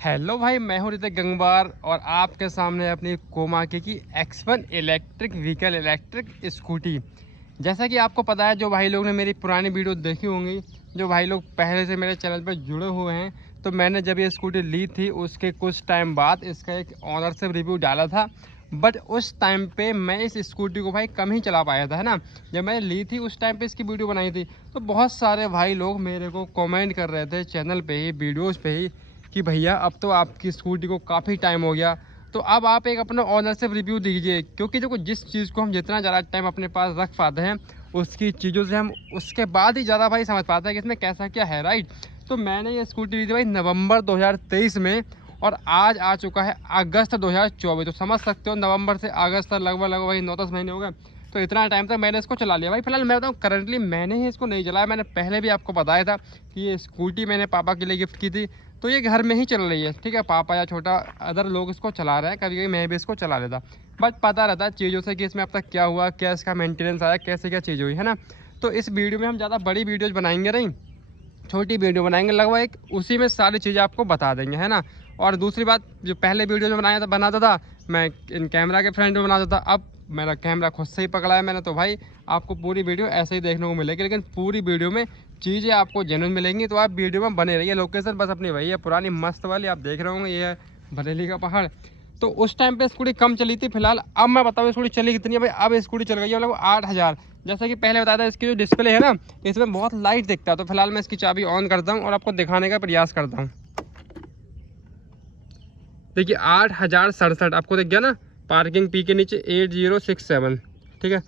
Hello भाई, मैं हूं ऋतिक गंगवार और आपके सामने अपनी कोमाके की X1 electric vehicle electric scooty. जैसा कि आपको पता है, जो भाई लोग ने मेरी पुरानी वीडियो देखी होंगी, जो भाई लोग पहले से मेरे चैनल पर जुड़े हुए हैं, तो मैंने जब ये स्कूटी ली थी उसके कुछ टाइम बाद इसका एक ऑनरशिप रिव्यू डाला था। बट उस टाइम पे मैं इस स्कूटी को भाई कम ही चला पाया था, है ना। जब मैंने ली थी उस टाइम पे इसकी वीडियो बनाई थी, तो बहुत सारे भाई लोग मेरे को कमेंट कर रहे थे चैनल पे ही, वीडियोस पे ही, कि भैया अब तो आपकी स्कूटी को काफ़ी टाइम हो गया, तो अब आप एक अपना ऑनरशिप रिव्यू दीजिए। क्योंकि देखो, जिस चीज़ को हम जितना ज़्यादा टाइम अपने पास रख पाते हैं, उसकी चीज़ों से हम उसके बाद ही ज़्यादा भाई समझ पाते हैं कि इसमें कैसा क्या है, राइट। तो मैंने ये स्कूटी ली थी भाई नवंबर 2023 में, और आज आ चुका है अगस्त 2024। तो समझ सकते हो, नवंबर से अगस्त तक लगभग भाई 9-10 महीने हो गए। तो इतना टाइम तक मैंने इसको चला लिया भाई। फिलहाल मैं बताऊँ, करंटली मैंने ही इसको नहीं चलाया। मैंने पहले भी आपको बताया था कि ये स्कूटी मैंने पापा के लिए गिफ्ट की थी, तो ये घर में ही चल रही है, ठीक है। पापा या छोटा अदर लोग इसको चला रहे हैं, कभी कभी मैं भी इसको चला लेता। बट पता रहता है चीज़ों से कि इसमें अब तक क्या हुआ, क्या इसका मेंटेनेंस आया, कैसे क्या चीज़ हुई, है ना। तो इस वीडियो में हम ज़्यादा बड़ी वीडियोज़ बनाएंगे नहीं, छोटी वीडियो बनाएंगे लगभग एक, उसी में सारी चीज़ें आपको बता देंगे, है ना। और दूसरी बात, जो पहले वीडियो में बनाता था मैं इन कैमरा के फ्रंट में बनाता था, अब मेरा कैमरा खुद से ही पकड़ा है मैंने, तो भाई आपको पूरी वीडियो ऐसे ही देखने को मिलेगी। लेकिन पूरी वीडियो में चीज़ें आपको जेन्युइन मिलेंगी, तो आप वीडियो में बने रहिए। लोकेशन बस अपनी वही है, पुरानी मस्त वाली आप देख रहे होंगे, ये है बरेली का पहाड़। तो उस टाइम पे स्कूटी कम चली थी। फिलहाल अब मैं बताऊँ स्कूटी चली कितनी है भाई। अब स्कूटी चल गई है लगभग 8000। जैसा कि पहले बताया था, इसकी जो डिस्प्ले है ना, इसमें बहुत लाइट दिखता है। तो फिलहाल मैं इसकी चाबी ऑन करता हूँ और आपको दिखाने का प्रयास करता हूँ। देखिए 8067 आपको दिख गया ना, पार्किंग पी के नीचे 8067, ठीक है।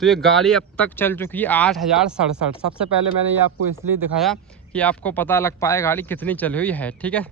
तो ये गाड़ी अब तक चल चुकी है 8067। सबसे पहले मैंने ये आपको इसलिए दिखाया कि आपको पता लग पाए गाड़ी कितनी चली हुई है, ठीक है।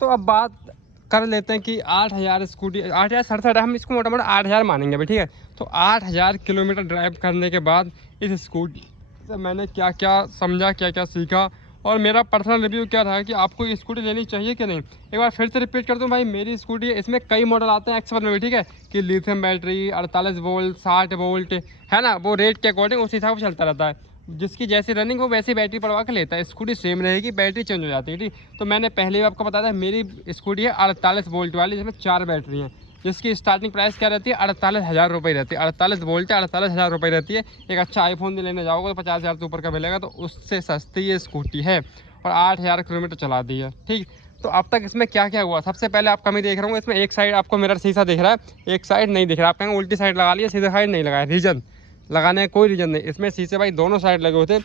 तो अब बात कर लेते हैं कि 8000 स्कूटी 8067, हम इसको मोटा मोटा 8000 मानेंगे भाई, ठीक है। तो 8000 किलोमीटर ड्राइव करने के बाद इस स्कूटी से मैंने क्या क्या समझा, क्या क्या सीखा, और मेरा पर्सनल रिव्यू क्या था कि आपको ये स्कूटी लेनी चाहिए कि नहीं। एक बार फिर से रिपीट कर दूं भाई, मेरी स्कूटी है, इसमें कई मॉडल आते हैं X1 में भी, ठीक है। कि लिथियम बैटरी, 48 वोल्ट, 60 वोल्ट, है ना। वो रेट के अकॉर्डिंग उस हिसाब से चलता रहता है। जिसकी जैसी रनिंग हो वैसी बैटरी पड़वा के लेता है। स्कूटी सेम रहेगी, बैटरी चेंज हो जाती है, ठीक। तो मैंने पहले भी आपको बताया था, मेरी स्कूटी है 48 वोल्ट वाली, जिसमें 4 बैटरी हैं, जिसकी स्टार्टिंग प्राइस क्या रहती है, 48,000 रुपये रहती है। 48 वोल्ट 48,000 रुपये रहती है। एक अच्छा आईफोन भी लेने जाओगे तो 50,000 से ऊपर का मिलेगा, तो उससे सस्ती ये स्कूटी है, और 8000 किलोमीटर चला दी है, ठीक। तो अब तक इसमें क्या क्या हुआ, सबसे पहले आप कमी देख रहे होंगे, इसमें एक साइड आपको मिरर शीशा दिख रहा है, एक साइड नहीं दिख रहा। आप कहेंगे उल्टी साइड लगा लिया, सीधे साइड नहीं लगाया। रीज़न लगाने का कोई रीज़न नहीं, इसमें शीशे भाई दोनों साइड लगे हुए थे।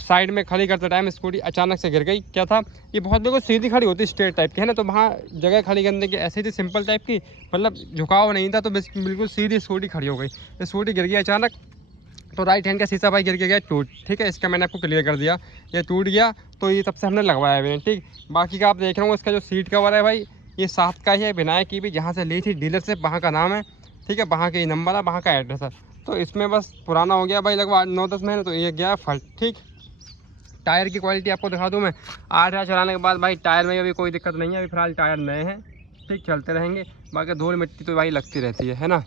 साइड में खड़ी करते टाइम स्कूटी अचानक से गिर गई, क्या था, ये बहुत बिल्कुल सीधी खड़ी होती, स्ट्रेट टाइप की, है ना। तो वहाँ जगह खड़ी करने की ऐसी थी, सिंपल टाइप की, मतलब झुकाव नहीं था, तो बिल्कुल सीधी स्कूटी खड़ी हो गई। स्कूटी गिर गई अचानक, तो राइट हैंड का शीशा भाई गिर के गया टूट, ठीक है। इसका मैंने आपको क्लियर कर दिया, ये टूट गया, तो ये तब से हमने लगवाया भी नहीं, ठीक। बाकी का आप देख रहे हो, इसका जो सीट कवर है भाई, ये 7 का ही है, विनायक की भी, जहाँ से ली थी डीलर से, वहाँ का नाम है, ठीक है, वहाँ के नंबर है, वहाँ का एड्रेस है। तो इसमें बस पुराना हो गया भाई लगभग 9-10 महीने, तो ये गया फट, ठीक। टायर की क्वालिटी आपको दिखा दूँ मैं। 8000 चलाने के बाद भाई टायर में अभी कोई दिक्कत नहीं है, अभी फिलहाल टायर नए हैं, ठीक, चलते रहेंगे। बाकी धूल मिट्टी तो भाई लगती रहती है ना।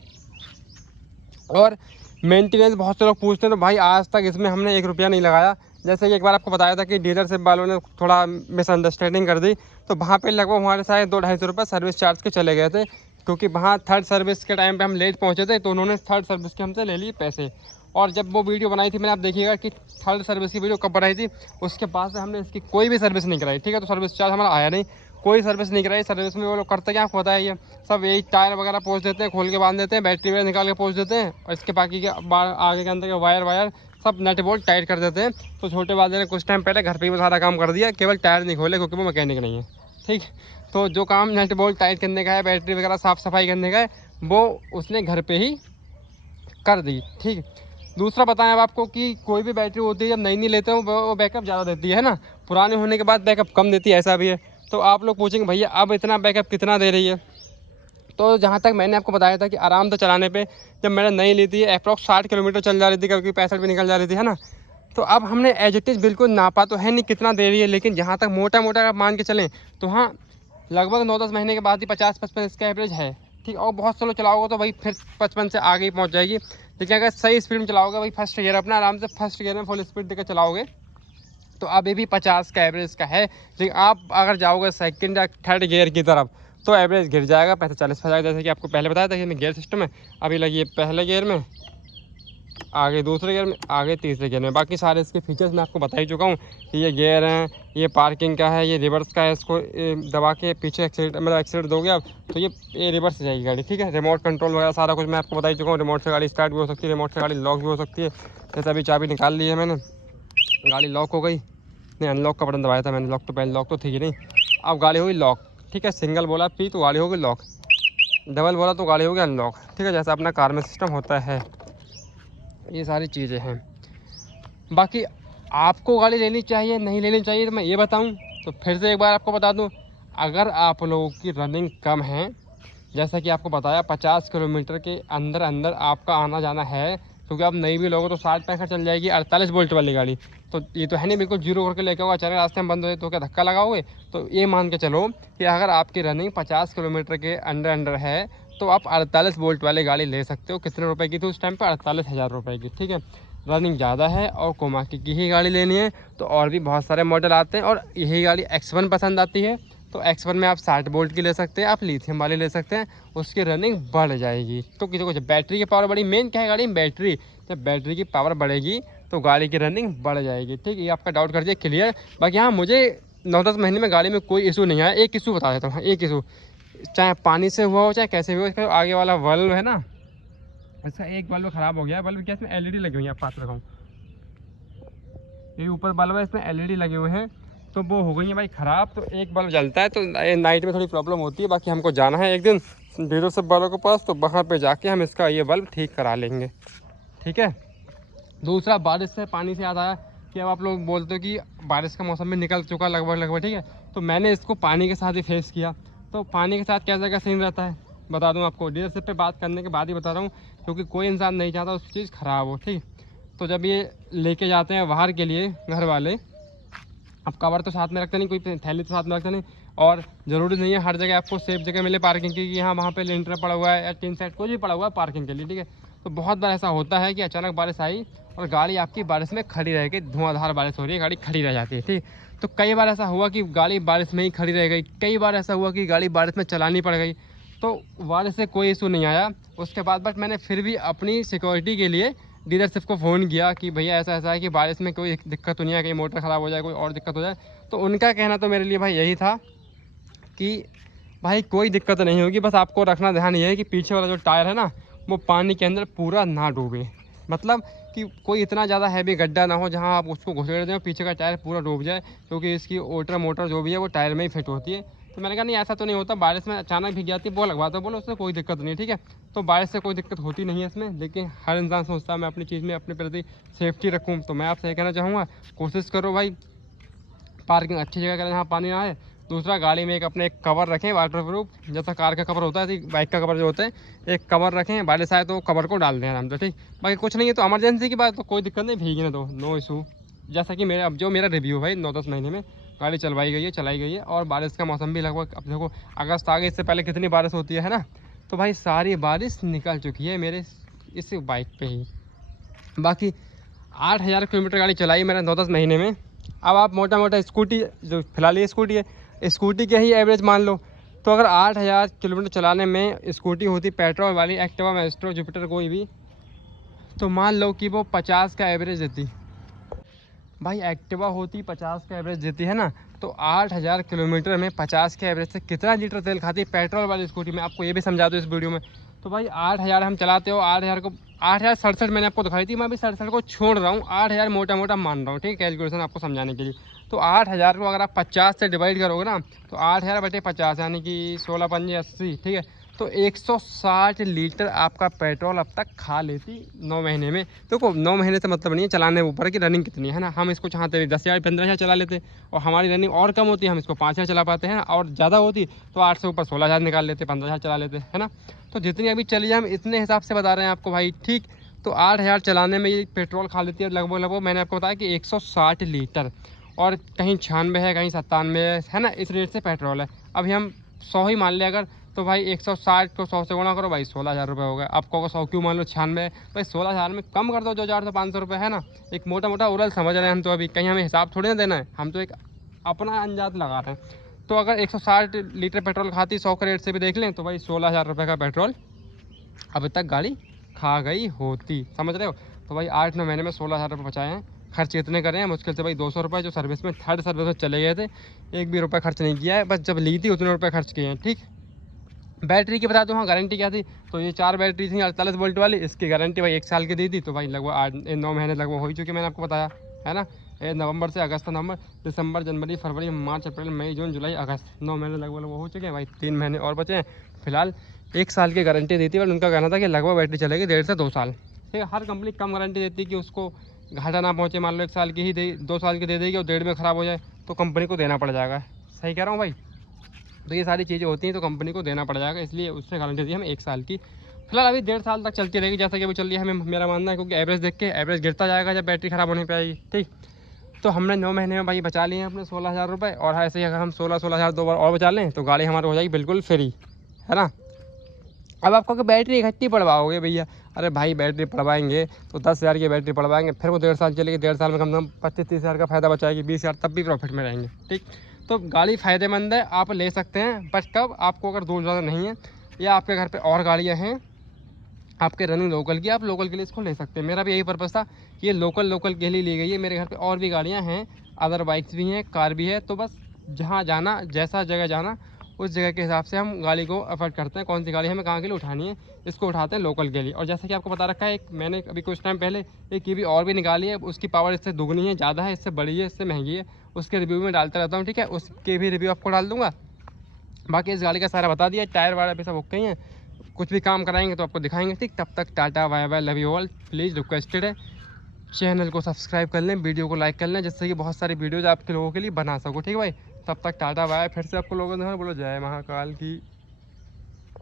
और मेंटेनेंस बहुत से लोग पूछते हैं, तो भाई आज तक इसमें हमने 1 रुपया नहीं लगाया। जैसे कि एक बार आपको बताया था कि डीलरशिप वालों ने थोड़ा मिसअंडरस्टैंडिंग कर दी, तो वहाँ पे लगभग हमारे साथ 200-250 रुपये सर्विस चार्ज के चले गए थे। क्योंकि वहाँ थर्ड सर्विस के टाइम पे हम लेट पहुँचे थे, तो उन्होंने थर्ड सर्विस के हमसे ले लिए पैसे। और जब वो वीडियो बनाई थी मैंने, आप देखिएगा कि थर्ड सर्विस की वीडियो कब बनाई थी, उसके बाद से हमने इसकी कोई भी सर्विस नहीं कराई, ठीक है। तो सर्विस चार्ज हमारा आया नहीं, कोई सर्विस नहीं कराई। सर्विस में वो लोग करते क्या आपको बताया, ये सब यही टायर वगैरह पोंछ देते हैं, खोल के बांध देते हैं, बैटरी वगैरह निकाल के पोंछ देते हैं, और इसके बाकी के आगे के अंदर के वायर सब नट बोल्ट टाइट कर देते हैं। तो छोटे वाले ने कुछ टाइम पहले घर पे ही वो सारा काम कर दिया, केवल टायर नहीं खोले, क्योंकि वो मैकेनिक नहीं है, ठीक। तो जो काम नट बोल्ट टाइट करने का है, बैटरी वगैरह साफ़ सफाई करने का है, वो उसने घर पर ही कर दी, ठीक। दूसरा बताएं अब आपको कि कोई भी बैटरी होती है, जब नई नहीं लेते हो वो बैकअप ज़्यादा देती है ना, पुराने होने के बाद बैकअप कम देती है, ऐसा भी है। तो आप लोग पूछेंगे भैया अब इतना बैकअप कितना दे रही है। तो जहाँ तक मैंने आपको बताया था कि आराम से चलाने पे, जब मैंने नई ली थी अप्रॉक्स 60 किलोमीटर चल जा रही थी, कभी 65 भी निकल जा रही थी, है ना। तो अब हमने एज इट इज़ बिल्कुल नापा तो है नहीं कितना दे रही है, लेकिन जहाँ तक मोटा मोटा मान के चलें, तो हाँ लगभग 9-10 महीने के बाद ही 50-55 इसका एवरेज है, ठीक। और बहुत स्लो चलाओगे तो भाई फिर 55 से आगे ही पहुँच जाएगी। लेकिन अगर सही स्पीड में चलाओगे भाई, फर्स्ट गियर अपना आराम से फर्स्ट गियर में फुल स्पीड देकर चलाओगे, तो अभी भी 50 का एवरेज का है। लेकिन आप अगर जाओगे सेकंड या थर्ड गियर की तरफ तो एवरेज गिर जाएगा, 45 पर जाएगा। जैसे कि आपको पहले बताया था कि मैं गियर सिस्टम है, अभी लगी है पहले गियर में, आगे दूसरे गियर में, आगे तीसरे गियर में। बाकी सारे इसके फीचर्स मैं आपको बता ही चुका हूँ कि ये गियर हैं, ये पार्किंग का है, ये रिवर्स का है। इसको दबा के पीछे एक्सीलेटर मतलब एक्सीलेटर दोगे आप तो ये रिवर्स जाएगी गाड़ी, ठीक है। रिमोट कंट्रोल वगैरह सारा कुछ मैं आपको बता ही चुका हूँ। रिमोट से गाड़ी स्टार्ट भी हो सकती है, रिमोट से गाड़ी लॉक भी हो सकती है। जैसे अभी चाबी निकाल ली है मैंने, गाड़ी लॉक हो गई, नहीं अनलॉक का बटन दबाया था मैंने, लॉक तो पहले लॉक तो थी ही नहीं, अब गाड़ी होगी लॉक, ठीक है। सिंगल बोला पी तो गाड़ी होगी लॉक, डबल बोला तो गाड़ी होगी अनलॉक, ठीक है। जैसा अपना कार में सिस्टम होता है, ये सारी चीज़ें हैं। बाकी आपको गाड़ी लेनी चाहिए नहीं लेनी चाहिए तो मैं ये बताऊं तो फिर से एक बार आपको बता दूं, अगर आप लोगों की रनिंग कम है, जैसा कि आपको बताया 50 किलोमीटर के अंदर अंदर आपका आना जाना है, क्योंकि आप नई भी लोगो तो 60-65 चल जाएगी 48 वोल्ट वाली गाड़ी। तो ये तो है नहीं बिल्कुल जीरो करके लेके आओ, अचानक रास्ते में बंद हो जाए तो क्या धक्का लगाओगे। तो ये मान के चलो कि अगर आपकी रनिंग 50 किलोमीटर के अंडर अंडर है तो आप 48 वोल्ट वाली गाड़ी ले सकते हो। कितने रुपए की थी उस टाइम पे? 48,000 रुपये की, ठीक है। रनिंग ज़्यादा है और कोमाकी की ही गाड़ी लेनी है तो और भी बहुत सारे मॉडल आते हैं, और यही गाड़ी X1 पसंद आती है तो X1 में आप 60 वोल्ट की ले सकते हैं, आप लिथियम वाली ले सकते हैं, उसकी रनिंग बढ़ जाएगी। तो किसी को बैटरी की पावर बड़ी मेन क्या है गाड़ी में, बैटरी। जब बैटरी की पावर बढ़ेगी तो गाड़ी की रनिंग बढ़ जाएगी, ठीक है। ये आपका डाउट कर दिया क्लियर। बाकी हाँ, मुझे 9-10 महीने में गाड़ी में कोई इशू नहीं आया। एक इशू बता देता हूँ, एक इशू चाहे पानी से हुआ हो चाहे कैसे भी हो, इसका आगे वाला बल्ब है ना, इसका एक बल्ब ख़राब हो गया है। बल्ब क्या, इसमें LED लगी हुई है, आप पास रखाऊँ, ये ऊपर बल्ब है इसमें LED लगे हुए हैं, तो वो हो गई है भाई ख़राब। तो एक बल्ब जलता है तो नाइट में थोड़ी प्रॉब्लम होती है। बाकी हमको जाना है एक दिन डीलरशिप वालों के पास, तो वहाँ पे जाके हम इसका ये बल्ब ठीक करा लेंगे, ठीक है। दूसरा, बारिश से पानी से याद आया कि अब आप लोग बोलते हो कि बारिश का मौसम भी निकल चुका लगभग, ठीक है। तो मैंने इसको पानी के साथ ही फेस किया। तो पानी के साथ कैसा क्या सीन रहता है बता दूं आपको, डीलरशिप पे बात करने के बाद ही बता रहा हूँ, क्योंकि कोई इंसान नहीं चाहता उसकी चीज़ ख़राब हो, ठीक। तो जब ये लेके जाते हैं बाहर के लिए घर वाले, अब कवर तो साथ में रखते नहीं, कोई थैली तो साथ में रखते नहीं, और ज़रूरी नहीं है हर जगह आपको सेफ जगह मिले पार्किंग की, कि हाँ वहाँ पे लेंटर पड़ा हुआ है या टिन सेट कोई भी पड़ा हुआ है पार्किंग के लिए, ठीक है। तो बहुत बार ऐसा होता है कि अचानक बारिश आई और गाड़ी आपकी बारिश में खड़ी रह गई, धुआंधार बारिश हो रही है, गाड़ी खड़ी रह जाती है, ठीक। तो कई बार ऐसा हुआ कि गाड़ी बारिश में ही खड़ी रह गई, कई बार ऐसा हुआ कि गाड़ी बारिश में चलानी पड़ गई। तो बारिश से कोई इशू नहीं आया उसके बाद, बट मैंने फिर भी अपनी सिक्योरिटी के लिए डीलरशिप को फ़ोन किया कि भैया ऐसा ऐसा है कि बारिश में कोई दिक्कत तो नहीं है, कहीं मोटर ख़राब हो जाए, कोई और दिक्कत हो जाए। तो उनका कहना तो मेरे लिए भाई यही था कि भाई कोई दिक्कत नहीं होगी, बस आपको रखना ध्यान ये है कि पीछे वाला जो टायर है ना वो पानी के अंदर पूरा ना डूबे, मतलब कि कोई इतना ज़्यादा हैवी गड्ढा ना हो जहाँ आप उसको घुसेड़ दें, पीछे का टायर पूरा डूब जाए, क्योंकि इसकी मोटर जो भी है वो टायर में ही फिट होती है। तो मैंने कहा नहीं ऐसा तो नहीं होता, बारिश में अचानक भीग जाती है, वो लगवाता, बोलो उससे कोई दिक्कत नहीं, ठीक है। तो बारिश से कोई दिक्कत होती नहीं है इसमें, लेकिन हर इंसान सोचता है मैं अपनी चीज़ में अपने प्रति सेफ्टी रखूँ। तो मैं आपसे ये कहना चाहूँगा, कोशिश करो भाई पार्किंग अच्छी जगह करें जहाँ पानी ना आए। दूसरा, गाड़ी में अपने एक कवर रखें वाटर प्रूफ, जैसा कार का कवर होता है बाइक का कवर जो होता है, एक कवर रखें, बारिश आए तो कवर को डाल दें आराम से, ठीक। बाकी कुछ नहीं है तो इमरजेंसी की बात तो कोई दिक्कत नहीं, भीगने दो, नो इशू। जैसा कि मेरा अब जो मेरा रिव्यू भाई 9-10 महीने में गाड़ी चलाई गई है, और बारिश का मौसम भी लगभग, अब देखो अगस्त आ गए, इससे पहले कितनी बारिश होती है ना, तो भाई सारी बारिश निकल चुकी है मेरे इस बाइक पे ही। बाकी 8,000 किलोमीटर गाड़ी चलाई मैंने 9-10 महीने में। अब आप मोटा मोटा स्कूटी, जो फिलहाल ये स्कूटी है, स्कूटी के ही एवरेज मान लो, तो अगर 8,000 किलोमीटर चलाने में स्कूटी होती पेट्रोल वाली, एक्टिवा, मैस्ट्रो, जुपिटर कोई भी, तो मान लो कि वो 50 का एवरेज देती। भाई एक्टिवा होती 50 का एवरेज देती है ना, तो 8,000 किलोमीटर में 50 के एवरेज से कितना लीटर तेल खाती है पेट्रोल वाली स्कूटी। मैं आपको ये भी समझा दूँ इस वीडियो में। तो भाई 8,000 हम चलाते हो, 8,000 को 8,067 मैंने आपको दिखाई थी, मैं अभी 67 को छोड़ रहा हूँ, 8,000 मोटा मोटा मान रहा हूँ, ठीक है, कैलकुलेशन आपको समझाने के लिए। तो 8,000 को अगर आप 50 से डिवाइड करोगे ना, तो 8,000 बटे 50 यानी कि 16 पंजे 80, ठीक है। तो 160 लीटर आपका पेट्रोल अब तक खा लेती 9 महीने में। देखो 9 महीने से मतलब नहीं है चलाने ऊपर की रनिंग कितनी है ना, हम इसको चाहते 10,000 15,000 चला लेते, और हमारी रनिंग और कम होती है, हम इसको 5,000 चला पाते हैं, और ज़्यादा होती तो 8 से ऊपर 16,000 निकाल लेते, 15,000 चला लेते, है ना। तो जितनी अभी चली है हम इतने हिसाब से बता रहे हैं आपको भाई, ठीक। तो 8,000 चलाने में ये पेट्रोल खा लेती है लगभग मैंने आपको बताया कि 160 लीटर, और कहीं 96 है, कहीं 97 है ना, इस रेट से पेट्रोल है। अभी हम 100 ही मान लें अगर, तो भाई 160 को 100 से गुणा करो भाई 16,000 रुपये हो गए। आपको अगर 100 क्यों मान लो 96, भाई 16,000 में कम कर दो 2,000 से 500 रुपये, है ना। एक मोटा मोटा उड़ल समझ रहे हैं हम तो, अभी कहीं हमें हिसाब थोड़ी ना देना है, हम तो एक अपना अंदाज लगा रहे हैं। तो अगर 160 लीटर पेट्रोल खाती 100 के रेट से भी देख लें तो भाई 16,000 रुपये का पेट्रोल अभी तक गाड़ी खा गई होती, समझ रहे हो। तो भाई 8-9 महीने में 16,000 रुपये बचाए हैं। खर्च कितने करे हैं, मुश्किल से भाई 200 रुपये जो सर्विस में थर्ड सर्विस में चले गए थे, एक भी रुपये खर्च नहीं किया है, बस जब ली थी उतने रुपये खर्च किए हैं। ठीक, बैटरी की बता दूँ, हाँ गारंटी क्या थी, तो ये 4 बैटरी थी 48 वोल्ट वाली, इसकी गारंटी भाई 1 साल की दी थी। तो भाई लगभग 8-9 महीने लगभग हो ही चुके, मैंने आपको बताया है ना। नवंबर से अगस्त, नवंबर, दिसंबर, जनवरी, फरवरी, मार्च, अप्रैल, मई, जून, जुलाई, अगस्त, 9 महीने लगभग हो चुके हैं भाई। 3 महीने और बचे हैं। फिलहाल 1 साल की गारंटी दी थी, बट उनका कहना था कि लगभग बैटरी चलेगी 1.5 से 2 साल। ठीक है, हर कंपनी कम गारंटी देती है कि उसको घाटा ना पहुँचे। मान लो 1 साल की ही दे, 2 साल की दे देगी और 1.5 में ख़राब हो जाए तो कंपनी को देना पड़ जाएगा। सही कह रहा हूँ भाई। तो ये सारी चीज़ें होती हैं तो कंपनी को देना पड़ जाएगा, इसलिए उसने गारंटी दी हमें 1 साल की। फिलहाल अभी 1.5 साल तक चलती रहेगी, जैसा कि अभी चल रही है। हमें, मेरा मानना है, क्योंकि एवरेज देख के एवरेज गिरता जाएगा जब बैटरी ख़राब होने पर आएगी। ठीक, तो हमने 9 महीने में भाई बचा लिए हैं अपने 16,000 रुपये, और ऐसे ही अगर हम 16,000 2 बार और बचा लें तो गाड़ी हमारी हो जाएगी बिल्कुल फ्री, है ना। अब आपको कि बैटरी इकट्ठी पड़वाओगे भैया, अरे भाई बैटरी पड़वाएंगे तो 10,000 की बैटरी पड़वाएंगे, फिर वो 1.5 साल चलेगी, 1.5 साल में कम से कम 25-30 हज़ार का फ़ायदा बचाएगी, 20,000 तब भी प्रॉफिट में रहेंगे। ठीक, तो गाड़ी फ़ायदेमंद है, आप ले सकते हैं, बट कब, आपको अगर दूर ज़्यादा नहीं है या आपके घर पे और गाड़ियाँ हैं आपके रनिंग लोकल की, आप लोकल के लिए इसको ले सकते हैं। मेरा भी यही पर्पज़ था कि ये लोकल के लिए ली गई है। मेरे घर पे और भी गाड़ियाँ हैं, अदर बाइक्स भी हैं, कार भी है, तो बस जहाँ जाना, जैसा जगह जाना, उस जगह के हिसाब से हम गाड़ी को अफोर्ड करते हैं, कौन सी गाड़ी हमें कहाँ के लिए उठानी है, इसको उठाते हैं लोकल के लिए। और जैसा कि आपको बता रखा है, एक मैंने अभी कुछ टाइम पहले एक ये भी और भी निकाली है, उसकी पावर इससे दुगनी है, ज़्यादा है, इससे बड़ी है, इससे महंगी है, उसके रिव्यू में डालता रहता हूँ। ठीक है, उसके भी रिव्यू आपको डाल दूँगा। बाकी इस गाड़ी का सारा बता दिया, टायर वायर भी सब ओके ही हैं, कुछ भी काम कराएंगे तो आपको दिखाएंगे। ठीक, तब तक tata, bye bye, love you all. Please requested है चैनल को सब्सक्राइब कर लें, वीडियो को लाइक कर लें, जिससे कि बहुत सारी वीडियोज़ आपके लोगों के लिए बना सकूँ। ठीक है भाई, तब तक टाटा बाय। फिर से आपको लोगों ने बोलो जय महाकाल की।